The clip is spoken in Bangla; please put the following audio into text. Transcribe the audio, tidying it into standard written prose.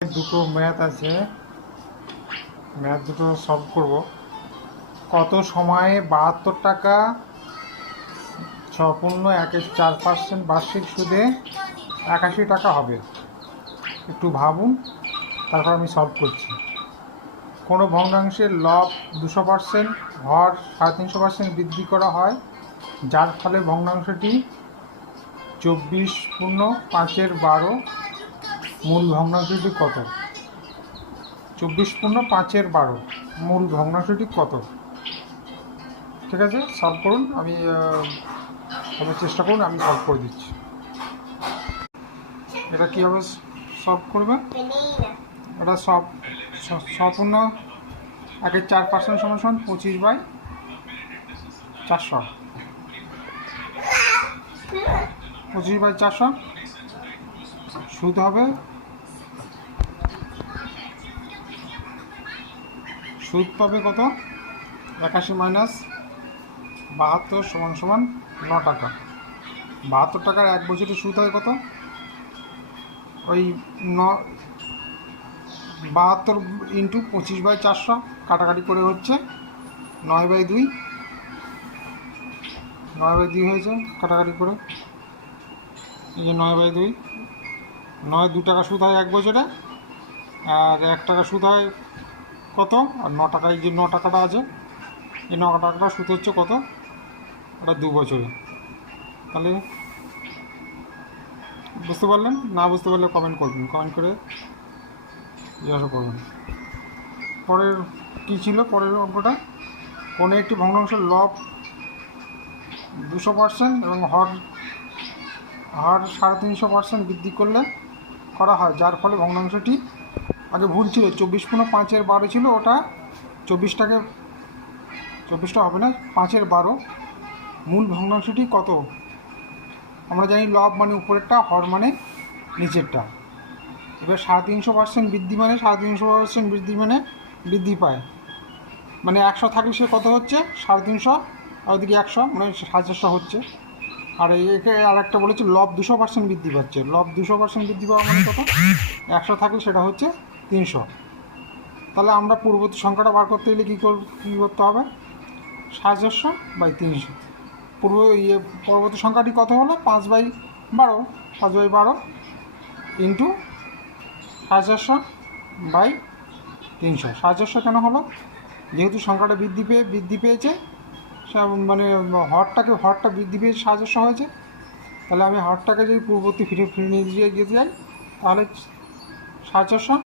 দুটো ম্যাথ আছে, ম্যাথ দুটো সলভ করব। কত সময়ে 72 টাকা 6.14% বার্ষিক সুদে 81 টাকা হবে? একটু ভাবুন, তারপর আমি সলভ করছি। কোনো ভগ্নাংশের লব 200%, হর 350% বৃদ্ধি করা হয়, যার ফলে ভগ্নাংশটি 24/5 মূল ভগ্নাংশটি কত? 24/5 মূল ভগ্নাংশটি কত? ঠিক আছে, সলভ করুন। আমি চেষ্টা করুন, আমি সলভ করে দিচ্ছি। এটা কীভাবে সলভ করবে? এটা সব 6.4% সমান 25/400। 25/400 সুদ হবে, সুদ পাবে কত? 81 মাইনাস 72 সমান 9 টাকা। 72 টাকার এক বছরের সুদ হয় কত? ওই 72 ইন্টু 25/400 কাটাকাটি করে হচ্ছে 9/2। 9/2 হয়েছে কাটাকাটি করে, এই যে 9/2। 2 টাকা সুদ হয় এক বছরে, আর 1 টাকা সুদ হয় কত? আর 9 টাকা, এই যে 9 টাকাটা আছে, এই 9 টাকাটা সুদ হচ্ছে কত? ওটা 2 বছরে। তাহলে বুঝতে পারলেন? না বুঝতে পারলে কমেন্ট করবেন, কমেন্ট করে জিজ্ঞাসা করবেন। পরের কী ছিল? পরের অঙ্কটা, কোনো একটি ভগ্নাংশের লব 200% এবং হর 350% বৃদ্ধি করা হয়, যার ফলে ভগ্নাংশটি, আগে ভুল ছিল, 24/5 ছিল, ওটা 24টা হবে না, 5/12 মূল ভগ্নাংশটি কত? আমরা জানি লব মানে উপরেরটা, হর মানে নিচেরটা। এবার 350% বৃদ্ধি মানে 350% বৃদ্ধি মানে বৃদ্ধি পায়, মানে 100 থাকলে সে কত হচ্ছে? 350, আর ওদিকে 100 মানে 450 হচ্ছে। আর একে আর একটা বলেছে লব 200% বৃদ্ধি পাচ্ছে। লব 200% বৃদ্ধি পাওয়া মানে কত? 100 থাকলে সেটা হচ্ছে 300। তাহলে আমরা পূর্ববর্তী সংখ্যাটা বার করতে গেলে কী করতে হবে? 450/300। পরবর্তী সংখ্যাটি কত হলো? 5/12। 5/12 ইন্টু 450/300। 450 কেন হলো? যেহেতু সংখ্যাটা বৃদ্ধি পেয়েছে, মানে হরটা বৃদ্ধি পেয়েছে, 450 হয়েছে। তাহলে আমি হরটাকে যদি পূর্ববর্তী ফিরে নিয়ে যেতে যাই, তাহলে 450